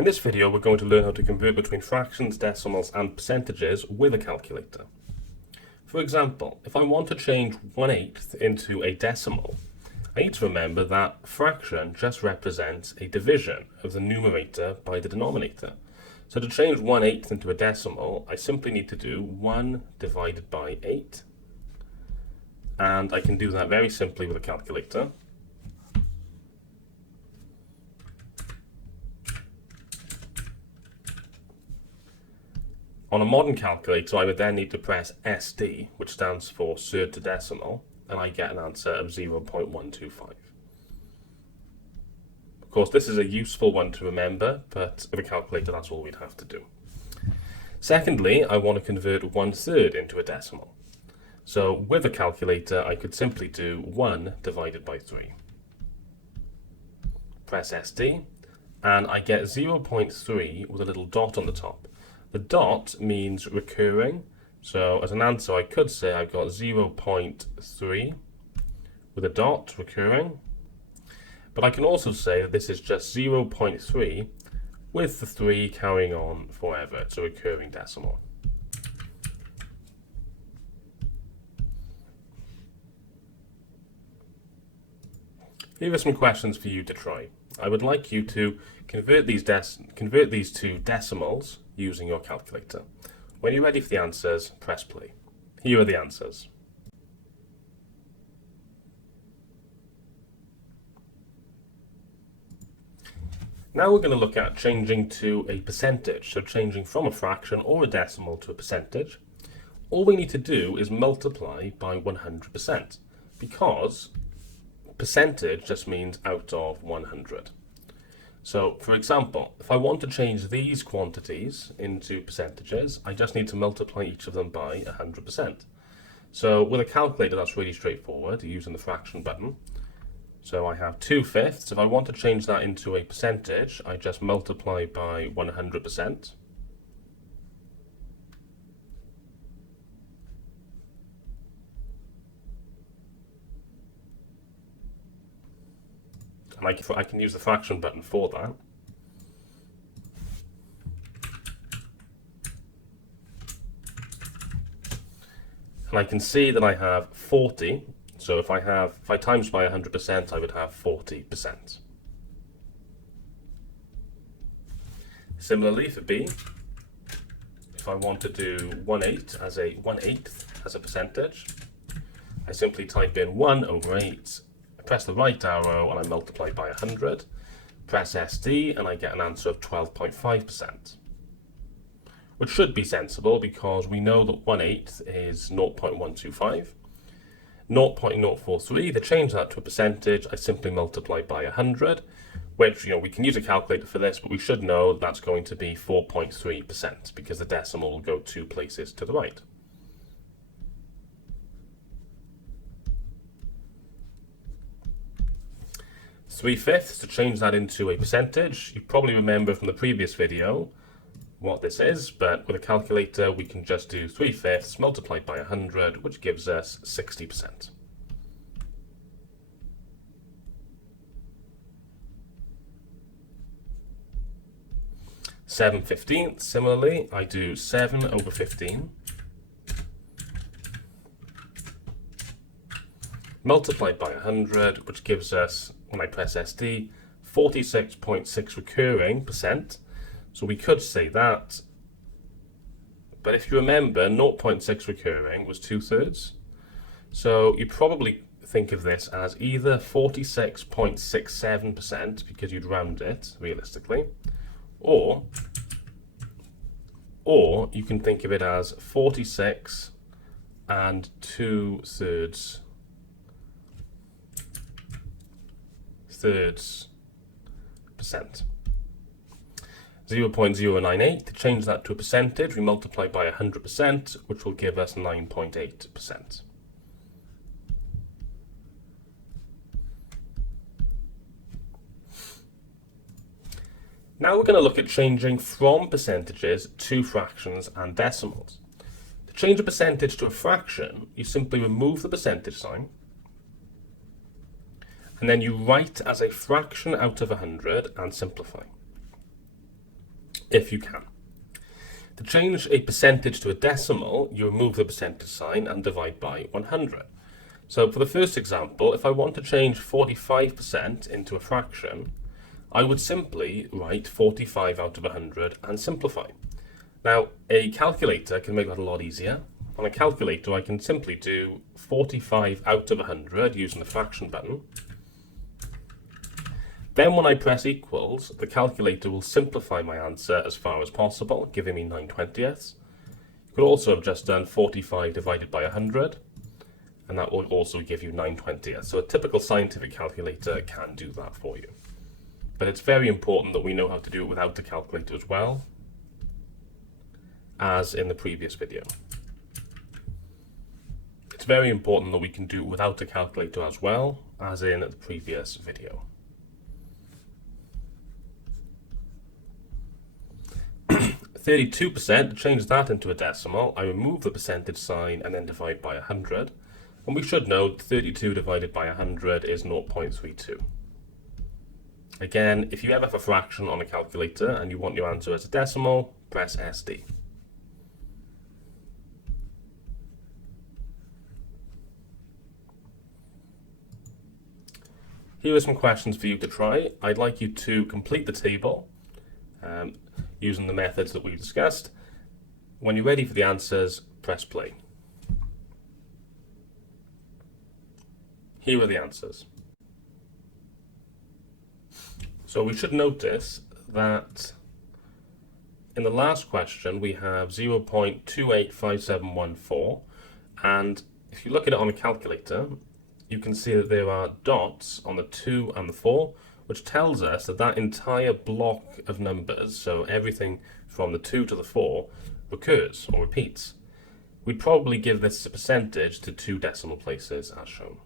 In this video, we're going to learn how to convert between fractions, decimals, and percentages with a calculator. For example, if I want to change 1/8 into a decimal, I need to remember that fraction just represents a division of the numerator by the denominator. So to change 1/8 into a decimal, I simply need to do 1 divided by 8. And I can do that very simply with a calculator. On a modern calculator, I would then need to press SD, which stands for third to decimal, and I get an answer of 0.125. Of course, this is a useful one to remember, but with a calculator, that's all we'd have to do. Secondly, I want to convert 1/3 into a decimal. So with a calculator, I could simply do 1 divided by 3. Press SD, and I get 0.3 with a little dot on the top. The dot means recurring, so as an answer I could say I've got 0.3 with a dot recurring, but I can also say that this is just 0.3 with the 3 carrying on forever. It's a recurring decimal. Here are some questions for you to try. I would like you to convert these to decimals using your calculator. When you're ready for the answers, press play. Here are the answers. Now we're going to look at changing to a percentage, so changing from a fraction or a decimal to a percentage. All we need to do is multiply by 100%, because percentage just means out of 100. So, for example, if I want to change these quantities into percentages, I just need to multiply each of them by 100%. So with a calculator, that's really straightforward, using the fraction button. So I have 2/5. If I want to change that into a percentage, I just multiply by 100%. And I can use the fraction button for that. And I can see that I have 40. So if I times by 100%, I would have 40%. Similarly for B, if I want to do 1/8 as a percentage, I simply type in 1/8. Press the right arrow and I multiply by 100. Press SD and I get an answer of 12.5%. Which should be sensible because we know that 1/8 is 0.125. 0.043, to change that to a percentage, I simply multiply by 100, which, we can use a calculator for this, but we should know that's going to be 4.3% because the decimal will go 2 places to the right. Three-fifths, to change that into a percentage. You probably remember from the previous video what this is, but with a calculator we can just do 3/5 multiplied by 100, which gives us 60%. Seven fifteenths, similarly, I do 7/15 multiplied by 100, which gives us, when I press SD, 46.6 recurring percent. So we could say that, but if you remember, 0.6 recurring was 2/3. So you probably think of this as either 46.67%, because you'd round it realistically, or you can think of it as 46 and 2/3 percent. 0.098, to change that to a percentage, we multiply by 100%, which will give us 9.8%. Now we're going to look at changing from percentages to fractions and decimals. To change a percentage to a fraction, you simply remove the percentage sign, and then you write as a fraction out of 100 and simplify. if you can. To change a percentage to a decimal, you remove the percentage sign and divide by 100. So for the first example, if I want to change 45% into a fraction, I would simply write 45 out of 100 and simplify. Now, a calculator can make that a lot easier. On a calculator, I can simply do 45 out of 100 using the fraction button. Then when I press equals, the calculator will simplify my answer as far as possible, giving me 9/20. You could also have just done 45 divided by 100, and that will also give you 9/20. So a typical scientific calculator can do that for you. But it's very important that we know how to do it without the calculator as well, as in the previous video. It's very important that we can do it without a calculator as well, as in the previous video. 32%, to change that into a decimal, I remove the percentage sign and then divide by 100. And we should note 32 divided by 100 is 0.32. Again, if you ever have a fraction on a calculator and you want your answer as a decimal, press SD. Here are some questions for you to try. I'd like you to complete the table using the methods that we've discussed. When you're ready for the answers, press play. Here are the answers. So we should notice that in the last question we have 0.285714, and if you look at it on a calculator, you can see that there are dots on the 2 and the 4, which tells us that that entire block of numbers, so everything from the 2 to the 4, recurs or repeats. We'd probably give this a percentage to 2 decimal places as shown.